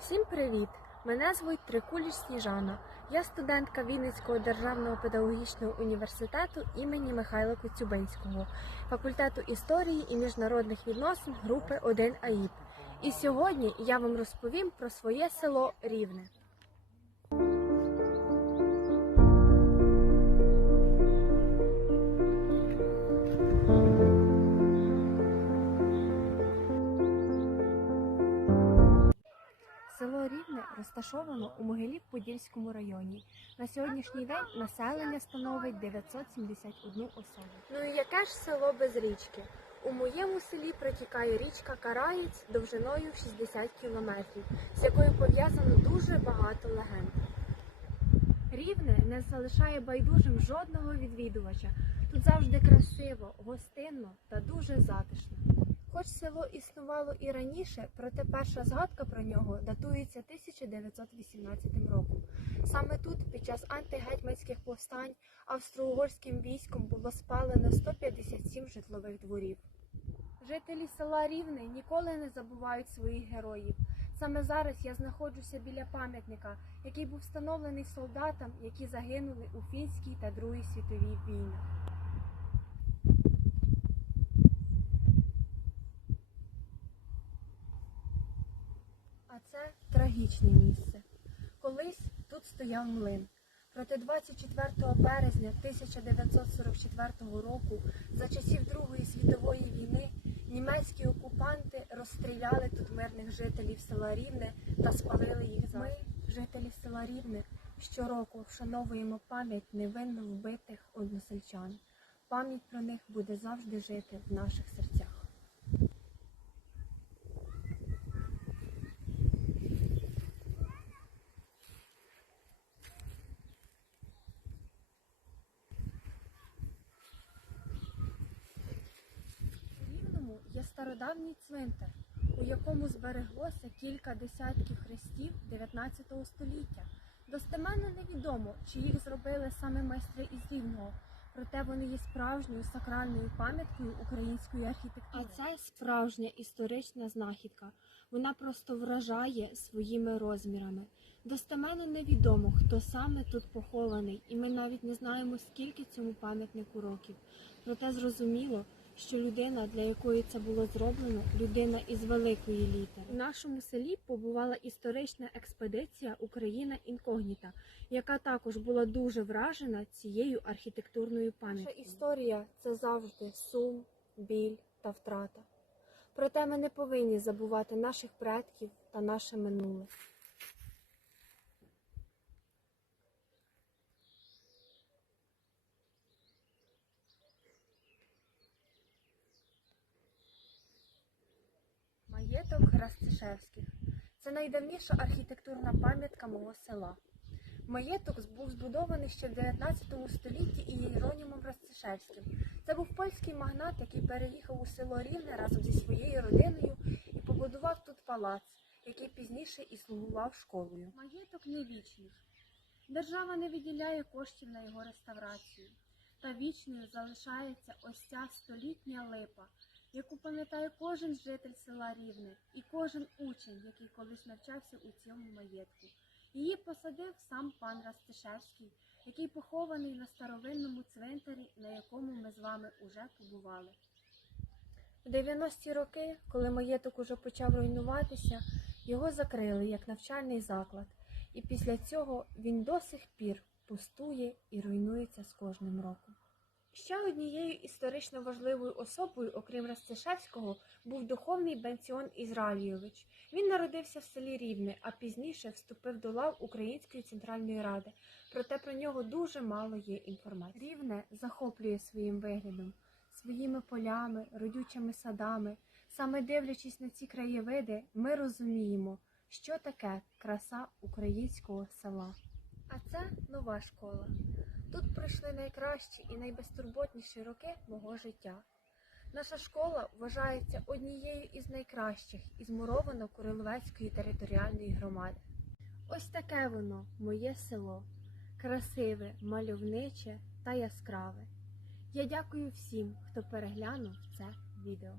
Всім привіт! Мене звуть Трикуліш Сніжана. Я студентка Вінницького державного педагогічного університету імені Михайла Коцюбинського, факультету історії і міжнародних відносин групи 1 АІП. І сьогодні я вам розповім про своє село Рівне. Село Рівне розташовано у Могилів-Подільському районі. На сьогоднішній день населення становить 971 особу. Ну і яке ж село без річки? У моєму селі протікає річка Караєць довжиною 60 кілометрів, з якою пов'язано дуже багато легенд. Рівне не залишає байдужим жодного відвідувача. Тут завжди красиво, гостинно та дуже затишно. Хоч село існувало і раніше, проте перша згадка про нього датується 1918 роком. Саме тут, під час антигетьманських повстань, австро-угорським військом було спалено 157 житлових дворів. Жителі села Рівне ніколи не забувають своїх героїв. Саме зараз я знаходжуся біля пам'ятника, який був встановлений солдатам, які загинули у фінській та Другій світовій війнах. Це трагічне місце. Колись тут стояв млин. Проте 24 березня 1944 року, за часів Другої світової війни, німецькі окупанти розстріляли тут мирних жителів села Рівне та спалили їх. Ми, жителі села Рівне, щороку вшановуємо пам'ять невинно вбитих односельчан. Пам'ять про них буде завжди жити в наших серцях. У Рівному є стародавній цвинтар, у якому збереглося кілька десятків хрестів 19 століття. Достеменно невідомо, чи їх зробили саме майстри із Рівного, проте вони є справжньою сакральною пам'яткою української архітектури. А це справжня історична знахідка. Вона просто вражає своїми розмірами. Достеменно невідомо, хто саме тут похований, і ми навіть не знаємо, скільки цьому пам'ятнику років. Проте зрозуміло, що людина, для якої це було зроблено, людина із великої літери. У нашому селі побувала історична експедиція Україна інкогніта, яка також була дуже вражена цією архітектурною пам'яттю. Наша історія це завжди сум, біль та втрата. Проте ми не повинні забувати наших предків та наше минуле. Маєток Растишевських. Це найдавніша архітектурна пам'ятка мого села. Маєток був збудований ще в 19 столітті Ієронімом Растишевським. Це був польський магнат, який переїхав у село Рівне разом зі своєю родиною і побудував тут палац, який пізніше і слугував школою. Маєток не вічний. Держава не виділяє коштів на його реставрацію. Та вічною залишається ось ця столітня липа, яку пам'ятає кожен житель села Рівне і кожен учень, який колись навчався у цьому маєтку. Її посадив сам пан Растишевський, який похований на старовинному цвинтарі, на якому ми з вами уже побували. У 90-ті роки, коли маєток уже почав руйнуватися, його закрили як навчальний заклад, і після цього він до сих пір пустує і руйнується з кожним роком. Ще однією історично важливою особою, окрім Растишевського, був духовний Бенціон Ізраїльович. Він народився в селі Рівне, а пізніше вступив до лав Української центральної ради. Проте про нього дуже мало є інформації. Рівне захоплює своїм виглядом, своїми полями, родючими садами. Саме дивлячись на ці краєвиди, ми розуміємо, що таке краса українського села. А це нова школа. Тут пройшли найкращі і найбезтурботніші роки мого життя. Наша школа вважається однією із найкращих із Муровано-Куриловецької територіальної громади. Ось таке воно, моє село, красиве, мальовниче та яскраве. Я дякую всім, хто переглянув це відео.